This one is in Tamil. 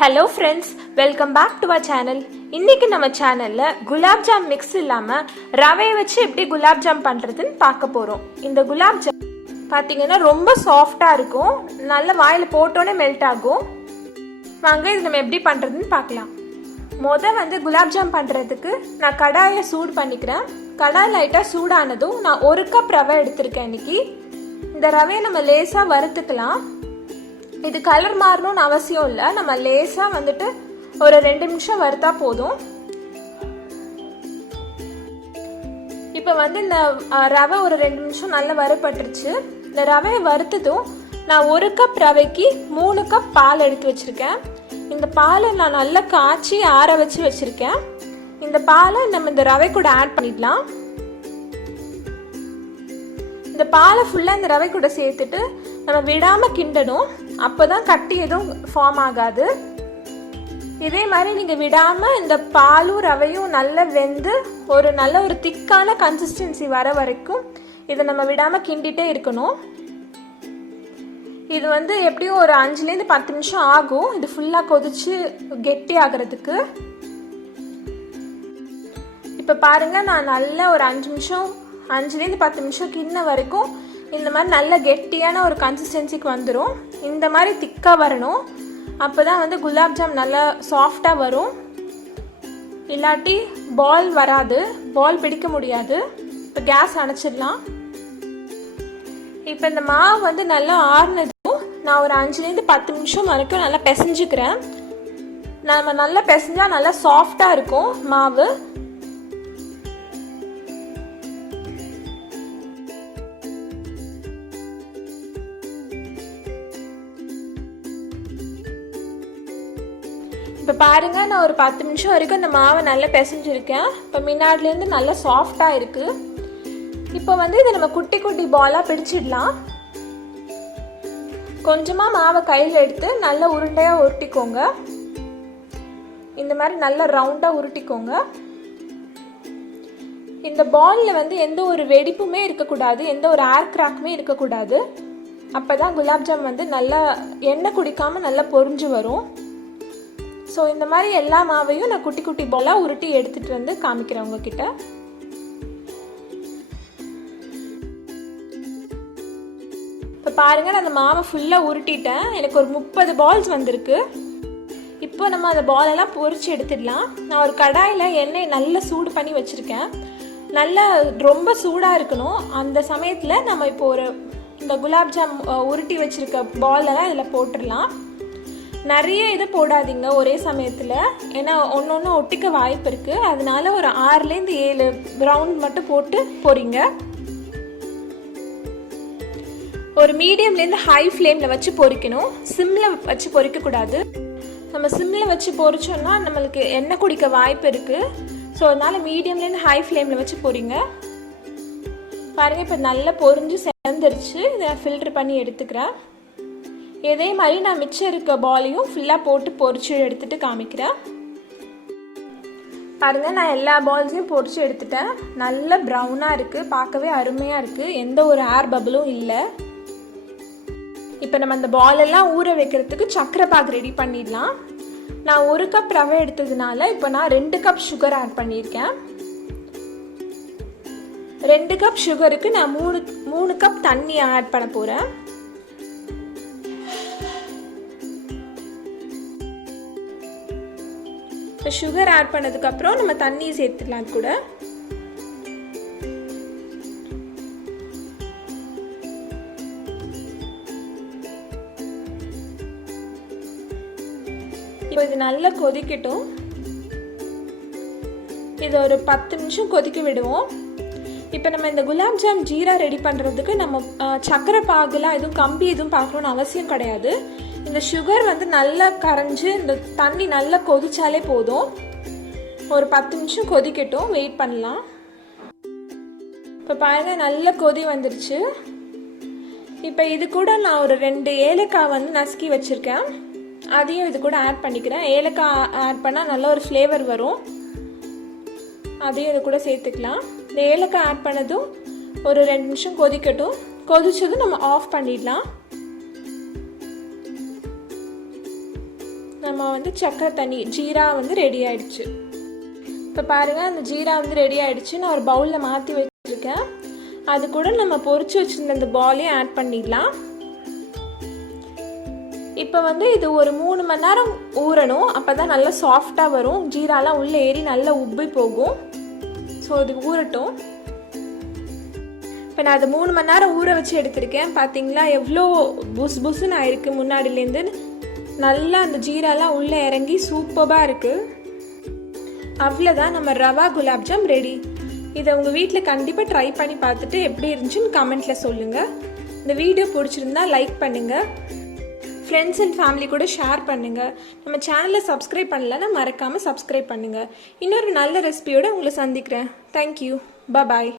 Hello friends, welcome back to our channel. இன்றைக்கி நம்ம சேனலில் குலாப் ஜாம் மிக்ஸ் இல்லாமல் ரவையை வச்சு எப்படி குலாப் ஜாம் பண்ணுறதுன்னு பார்க்க போகிறோம். இந்த குலாப் ஜாம் பார்த்தீங்கன்னா ரொம்ப சாஃப்டாக இருக்கும், நல்ல வாயில் போட்டோன்னே மெல்ட் ஆகும். வாங்க இது நம்ம எப்படி பண்ணுறதுன்னு பார்க்கலாம். குலாப் ஜாம் பண்ணுறதுக்கு நான் கடாயை சூடு பண்ணிக்கிறேன். கடாய் லைட்டாக சூடானதும் நான் 1 கப் ரவை எடுத்திருக்கேன். இன்னைக்கு இந்த ரவையை நம்ம லேசாக வறுத்துக்கலாம். இது கலர் மாறணும்னு அவசியம் இல்லை, நம்ம லேசாக ஒரு 2 நிமிஷம் வறுத்தா போதும். இப்போ இந்த ரவை ஒரு 2 நிமிஷம் நல்லா வறுபட்டுருச்சு. இந்த ரவையை வறுத்ததும் நான் 1 கப் ரவைக்கு 3 கப் பால் எடுத்து வச்சுருக்கேன். இந்த பாலை நான் நல்லா காய்ச்சி ஆற வச்சு வச்சுருக்கேன். இந்த பாலை நம்ம இந்த ரவை கூட ஆட் பண்ணிடலாம். இந்த பாலை ஃபுல்லாக இந்த ரவை கூட சேர்த்துட்டு நம்ம விடாமல் கிண்டணும். அப்போ தான் கட்டி எதுவும் ஃபார்ம் ஆகாது. இதே மாதிரி நீங்கள் விடாமல் இந்த பாலும் ரவையும் நல்லா வெந்து நல்ல ஒரு திக்கான கன்சிஸ்டன்சி வர வரைக்கும் இதை நம்ம விடாமல் கிண்டிகிட்டே இருக்கணும். இது எப்படியும் ஒரு 5லேருந்து 10 நிமிஷம் ஆகும் இது ஃபுல்லாக கொதிச்சு கெட்டி ஆகிறதுக்கு. இப்போ பாருங்கள், நான் நல்லா ஒரு 5லேருந்து 10 நிமிஷம் கிண்ண வரைக்கும் இந்த மாதிரி நல்ல கெட்டியான ஒரு கன்சிஸ்டன்சிக்கு வந்துடும். இந்த மாதிரி திக்காக வரணும். அப்போ தான் குலாப் ஜாம் நல்லா சாஃப்டாக வரும். இல்லாட்டி பால் வராது, பால் பிடிக்க முடியாது. இப்போ கேஸ் அணைச்சிடலாம். இப்போ இந்த மாவு நல்லா ஆறுனதும் நான் ஒரு 5லேருந்து 10 நிமிஷம் வரைக்கும் நல்லா பிசைஞ்சுக்கிறேன். நம்ம நல்லா பிசைஞ்சால் நல்லா சாஃப்டாக இருக்கும் மாவு. இப்போ பாருங்கள், நான் ஒரு 10 நிமிஷம் வரைக்கும் இந்த மாவை நல்லா பிசைஞ்சிருக்கேன். இப்போ முன்னாடிலேருந்து நல்லா சாஃப்டாக இருக்குது. இப்போ இதை நம்ம குட்டி குட்டி பாலாக பிடிச்சிடலாம். கொஞ்சமாக மாவை கையில் எடுத்து நல்லா உருண்டையாக உருட்டிக்கோங்க. இந்த மாதிரி நல்லா ரவுண்டாக உருட்டிக்கோங்க. இந்த பாலில் எந்த ஒரு வெடிப்புமே இருக்கக்கூடாது, எந்த ஒரு ஏர் கிராக்குமே இருக்கக்கூடாது. அப்போ தான் குலாப் ஜாம் நல்லா எண்ணெய் குடிக்காமல் நல்லா பொரிஞ்சு வரும். ஸோ இந்த மாதிரி எல்லா மாவையும் நான் குட்டி குட்டி பாலாக உருட்டி எடுத்துகிட்டு காமிக்கிறேன் உங்ககிட்ட. இப்போ பாருங்கள், நான் அந்த மாவை ஃபுல்லாக உருட்டிட்டேன். எனக்கு ஒரு 30 பால்ஸ் வந்திருக்கு. இப்போ நம்ம அந்த பாலெல்லாம் பொரிச்சு எடுத்துடலாம். நான் ஒரு கடாயில் எண்ணெய் நல்லா சூடு பண்ணி வச்சுருக்கேன். நல்லா ரொம்ப சூடாக இருக்கணும். அந்த சமயத்தில் நம்ம இப்போ இந்த குலாப் ஜாம் உருட்டி வச்சுருக்க பாலெல்லாம் இதில் போட்டுடலாம். நிறைய இது போடாதீங்க ஒரே சமயத்தில், ஏன்னா ஒன்று ஒட்டிக்க வாய்ப்பு இருக்குது. அதனால ஒரு 6லேருந்து 7 ரவுண்ட் மட்டும் போட்டு பொரிங்க. ஒரு மீடியம்லேருந்து ஹை ஃப்ளேமில் வச்சு பொரிக்கணும். சிம்மில் வச்சு பொரிக்கக்கூடாது. நம்ம சிம்மில் வச்சு பொரிச்சோன்னா நம்மளுக்கு எண்ணெய் குடிக்க வாய்ப்பு இருக்குது. ஸோ அதனால் மீடியம்லேருந்து ஹை ஃப்ளேமில் வச்சு பொரிங்க. பாருங்கள், இப்போ நல்லா பொரிஞ்சு சேர்ந்துருச்சு. இதை ஃபில்டர் பண்ணி எடுத்துக்கிறேன். இதே மாதிரி நான் மிச்சம் இருக்க பாலையும் ஃபுல்லாக போட்டு பொரிச்சு எடுத்துகிட்டு காமிக்கிறேன். பாருங்கள், நான் எல்லா பால்ஸையும் பொரிச்சு எடுத்துட்டேன். நல்ல ப்ரௌனாக இருக்குது, பார்க்கவே அருமையாக இருக்குது. எந்த ஒரு ஏர் பபிளும் இல்லை. இப்போ நம்ம அந்த பாலெல்லாம் ஊற வைக்கிறதுக்கு சர்க்கரை பாகு ரெடி பண்ணிடலாம். நான் 1 கப் ரவை எடுத்ததுனால இப்போ நான் 2 கப் சுகர் ஆட் பண்ணியிருக்கேன். 2 கப் சுகருக்கு நான் 3 கப் தண்ணி ஆட் பண்ண போகிறேன். இப்போ சுகர் ஆட் பண்ணதுக்கப்புறம் நம்ம தண்ணி சேர்த்துக்கலாம் கூட. இப்போ இது நல்லா கொதிக்கட்டும். இது ஒரு 10 நிமிஷம் கொதிக்க விடுவோம். இப்போ நம்ம இந்த குலாப் ஜாம் ஜீரா ரெடி பண்ணுறதுக்கு நம்ம சர்க்கரை பாகுலாம் எதுவும் கம்பி எதுவும் பார்க்கணுன்னு அவசியம் கிடையாது. இந்த சுகர் நல்லா கரைஞ்சி இந்த தண்ணி நல்லா கொதிச்சாலே போதும். ஒரு 10 நிமிஷம் கொதிக்கட்டும், வெயிட் பண்ணலாம். இப்போ பாருங்கள், நல்ல கொதி வந்துருச்சு. இப்போ இது கூட நான் ஒரு 2 ஏலக்காய் நசுக்கி வச்சுருக்கேன். அதையும் இது கூட ஆட் பண்ணிக்கிறேன். ஏலக்காய் ஆட் பண்ணால் நல்ல ஒரு ஃப்ளேவர் வரும். அதையும் இது கூட சேர்த்துக்கலாம். இந்த ஏலக்காய் ஆட் பண்ணதும் ஒரு 2 நிமிஷம் கொதிக்கட்டும். கொதிச்சதும் நம்ம ஆஃப் பண்ணிடலாம். நம்ம வந்து சக்கரை தண்ணி ஜீரா வந்து ரெடி ஆயிடுச்சு. இப்போ பாருங்கள், அந்த ஜீரா வந்து ரெடி ஆகிடுச்சு. நான் ஒரு பவுலில் மாற்றி வச்சுருக்கேன். அது கூட நம்ம பொரிச்சு வச்சுருந்த அந்த பாலையும் ஆட் பண்ணிடலாம். இப்போ வந்து இது ஒரு 3 மணி நேரம் ஊறணும். அப்போ தான் நல்லா சாஃப்டாக வரும். ஜீராலாம் உள்ளே ஏறி நல்லா உப்பி போகும். ஸோ இது ஊறட்டும். இப்போ நான் அதை 3 மணி நேரம் ஊற வச்சு எடுத்திருக்கேன். பார்த்தீங்களா எவ்வளோ புஸ்ன்னு ஆயிருக்கு. முன்னாடிலேருந்து நல்லா அந்த ஜீராலாம் உள்ளே இறங்கி சூப்பராக இருக்குது. அவ்வளோதான், நம்ம ரவா குலாப்ஜாம் ரெடி. இதை உங்கள் வீட்டில் கண்டிப்பாக ட்ரை பண்ணி பார்த்துட்டு எப்படி இருந்துச்சுன்னு கமெண்ட்டில் சொல்லுங்கள். இந்த வீடியோ பிடிச்சிருந்தா லைக் பண்ணுங்கள், ஃப்ரெண்ட்ஸ் அண்ட் ஃபேமிலி கூட ஷேர் பண்ணுங்கள். நம்ம சேனலை சப்ஸ்கிரைப் பண்ணலன்னா மறக்காமல் சப்ஸ்கிரைப் பண்ணுங்கள். இன்னொரு நல்ல ரெசிபியோடு உங்களை சந்திக்கிறேன். தேங்க்யூ. பாய்.